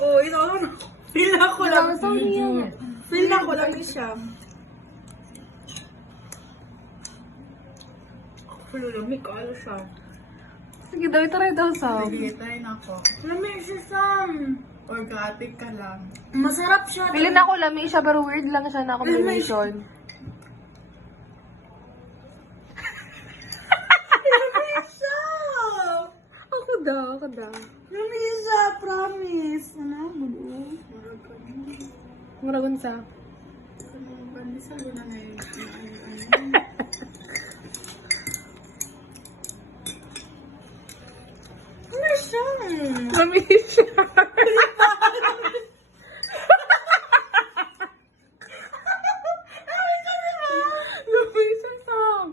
Oh, ito ano. Feel na ko lang. Sorry. Feel na ko lang siya. Pero lamig ka, ano siya? Sige daw, try daw, Sam. Sige, try na ako. Lamig siya, Sam. Organic ka lang. Masarap siya. Pili na ako lami siya, pero weird lang siya na combination. Lamig siya. Ako daw, ako daw. Lamig siya, promise. Ano, bulo? Muragon sa. Kanang bandisa ko na ngayon. Ano siya? Lami siya. Lami siya, Sam.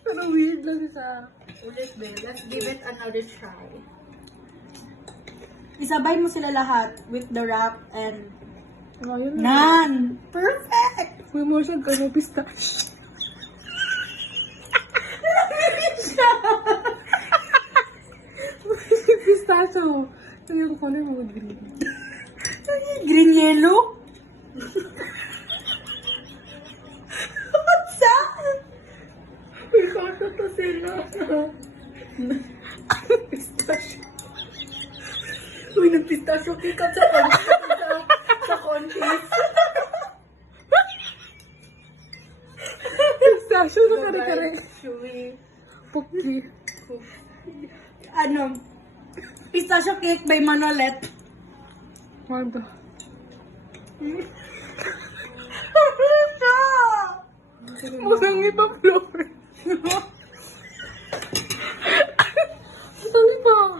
Pero weird lang siya. Ulit, be. Let's give it another try. Isabay mo sila lahat with the wrap and Ayun na. naan. Perfect! May mo siya gano'ng pistache. Pistachio. Yung color mo green. Green yellow? What's that? May kasa to sila. Pistachio. Uy, nag-pistachio cake at sa confit. Pistachio na kare-kare. Chewy. Puki. Ano? Pistachio cake by Manolet. Wanda. Murang iba floor. Sorry ba?